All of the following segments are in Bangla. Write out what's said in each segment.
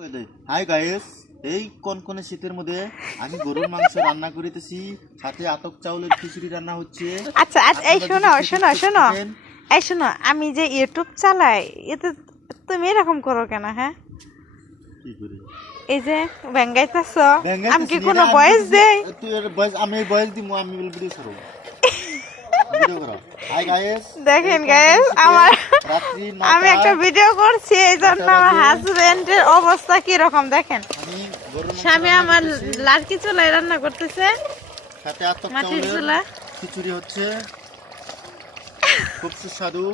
হাই গাইস, এই কনকনে শীতের মধ্যে আমি গরুর মাংস রান্না করিতেছি, সাথে আতক চাউলের খিচুড়ি রান্না হচ্ছে। আচ্ছা এই শোনো আমি যে ইউটিউব চালাই এতে তুমি এরকম করো কেন? হ্যাঁ কি করি এই যে ব্যাঙ্গাইতেছ, আমি কি কোনো বয়স দেই? তুই বয়স, আমি বয়স দিমু, আমি বল ভিডিও করব। ভিডিও করো। হাই গাইস, দেখেন গাইস, আমি একটা ভিডিও করছি, এই জন্য আমার হাজবেন্ডের অবস্থা কি রকম দেখেন। স্বামী আমার লাড়কি চুলায় রান্না করতেছে, সাথে আতক মাটির চাউলের চুলা খিচুড়ি হচ্ছে, খুব সুস্বাদু।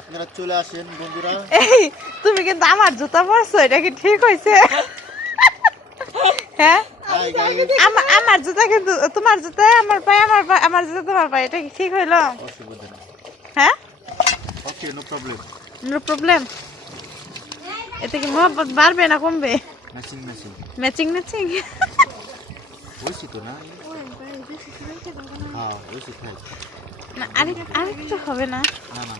আপনারা চলে আসেন বন্ধুরা। এই তুমি কিন্তু আমার জুতা পরছো, এটা কি ঠিক হয়েছে? হ্যাঁ হাই গাইস, আমার জুতা কিন্তু তোমার জুতা আমার পায়ে, আমার জুতা তোমার পায়ে, এটা কি ঠিক হইলো? অসুবিধা নেই। হ্যাঁ okay, no problem. No problem. এতে কি মহব্বত বাড়বে না কমবে? ম্যাচিং ম্যাচিং ম্যাচিং ম্যাচিং হইছি তো না? হ্যাঁ হইছি, খাই। না আরেকটু হবে না? না না,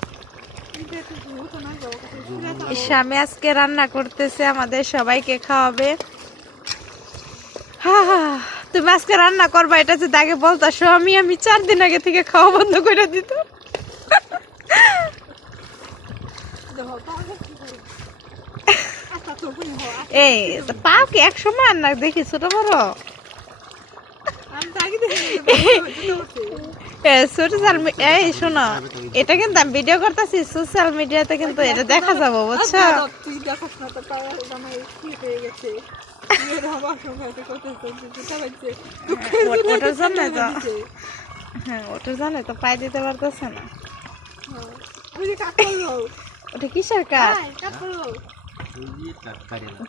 স্বামী আজকে রান্না করতেছে, আমাদের সবাইকে খাওয়াবে। তুমি আজকে রান্না করবা, এটা যদি আগে বলতো স্বামী, আমি 4 দিন আগে থেকে খাওয়া বন্ধ করে দিত। এই পাও কি এক সমান না? দেখি ছোট বড় এই শোনো, এটা কিন্তু আমি ভিডিও করতেছি সোশ্যাল মিডিয়াতে, কিন্তু এটা দেখা যাবো, বুঝছো? ওটার জন্য তো, হ্যাঁ ওটার জন্য তো পাই দিতে পারতেছে না। ওটা কিসের কাঠ?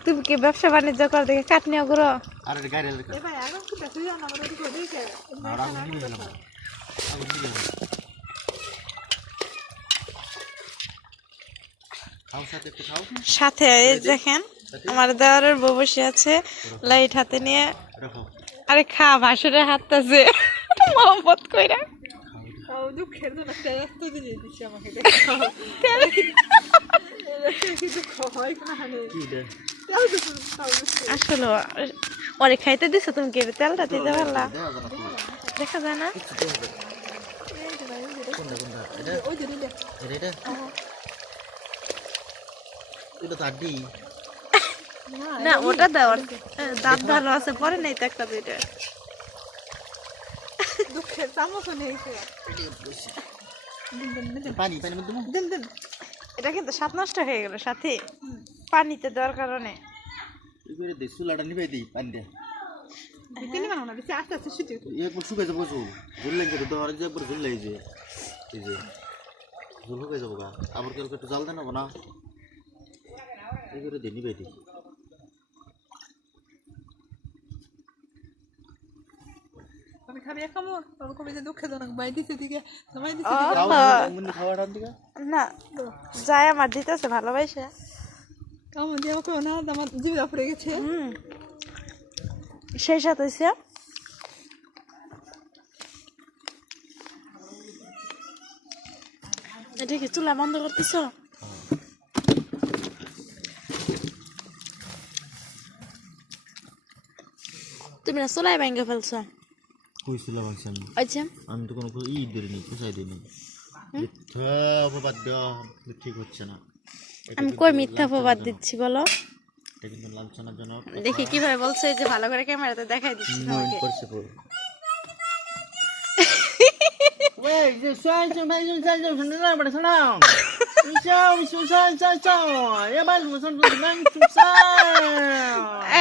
তুমি কি ব্যবসা বাণিজ্য কর দেখে কাঠ নিয়ে ঘুরো? আর গাড়ি লাগা খাও, সাথে একটু খাও। সাথে এই দেখেন আমার দেওয়ারের বউ বসে আছে লাইট হাতে নিয়ে। রাখো। আরে খা, ভাসুরের হাতটাছে মোহাম্মত কইরা। আসলে ওরে খাইতে দিছো, তুমি কি তেলটা দিতে পারলা? দেখা যায় না। না ওটা দেওয়ার দাঁত ভালো আছে, পরে নেই তো একটা দুইটা। পানি পানি মধ্যে এটা কিন্তু স্বাদ নষ্ট হয়ে গেল সাথে পানিতে দেওয়ার কারণে। চুলাটা নিবে দিই পানি দিয়ে একবার শুকাই যাবো, ঝুললেন কিন্তু ধরে যে একবার ঝুললে, এই যে ঝুল শুকাই যাবো গা, আবার কালকে একটু জাল দেন না, এই করে দিয়ে নিবে দিই। না যায় আমার দিতেছে ভালোবাসা। সেই সাথে হয়েছে এটা কি চুলা বন্ধ করতেছ? তুমি না চুলাই ভেঙে ফেলছো? আচ্ছা আমি তো কোনো ই দিইনি, কোথায় দিইনি, ঠিক হচ্ছে না। আমি কই মিথ্যা প্রবাদ দিচ্ছি বলো? এটা কিন্তু লাঞ্ছনাজনক। দেখি কিভাবে বলছে, যে ভালো করে ক্যামেরাতে দেখাই দিচ্ছি তোমাকে।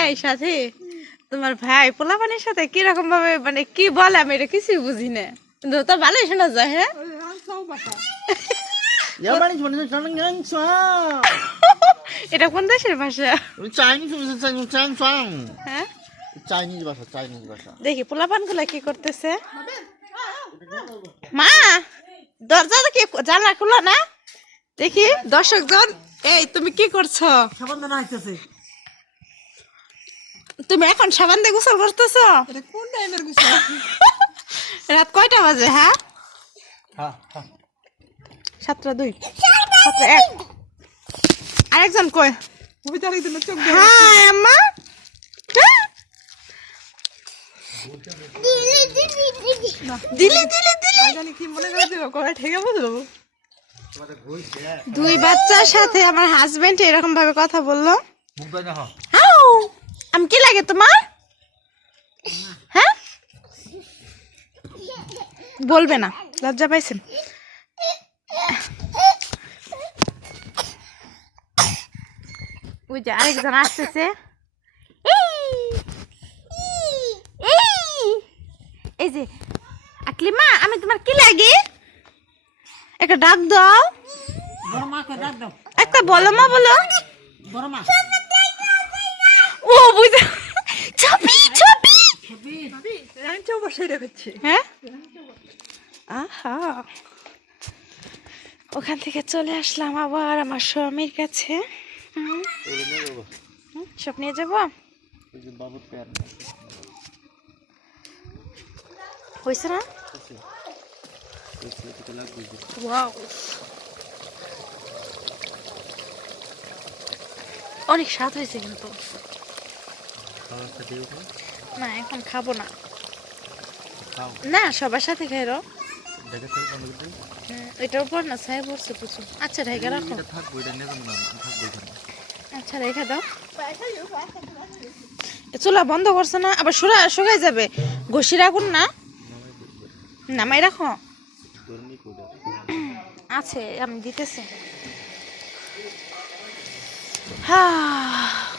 এই সাথী, তোমার ভাই পোলাপানের সাথে কিরকম ভাবে মানে কি বলে আমি এটা কিছুই বুঝি না, কিন্তু তো ভালোই শোনা যায়। হ্যাঁ এটা কোন দেশের ভাষা? হ্যাঁ চাইনিজ ভাষা, চাইনিজ ভাষা। দেখি পোলাপান গুলা কি করতেছে। মা দরজা কি জানলা খুলো না? দেখি দর্শক জন, এই তুমি কি করছো? তুমি এখন সাবান দিয়ে গোসল করতেছো? রাত কয়টা বাজে? হ্যাঁ 7:02 7:01। আরেকজন কই? হ্যাঁ দিলি দিলি দিলি দুই বাচ্চার সাথে আমার হাজবেন্ড এরকম ভাবে কথা বললো। হাউ, আমি কি লাগে তোমার? হ্যাঁ বলবে না, লজ্জা পাইছেন? ওই যে আরেকজন আসতেছে। এই যে আকলিমা, আমি তোমার কি লাগে? একটা ডাক দাও, একটা বলো মা, বলো। ও বুঝা, ছবি ছবি। হ্যাঁ, আহা, ওখান থেকে চলে আসলাম আবার আমার স্বামীর কাছে। সব নিয়ে যাবো। হয়েছে না? ওয়াও, অনেক স্বাদ হয়েছে কিন্তু। না এখন খাবো না, না সবার সাথে খাইরো। এটার উপর না ছাই পড়ছে প্রচুর। আচ্ছা ঢাকা রাখো, আচ্ছা রেখে দাও। চুলা বন্ধ করছে না, আবার শুকাই যাবে। ঘষি রাখুন না, নামাই রাখো। আছে আমি দিতেছি। হ্যাঁ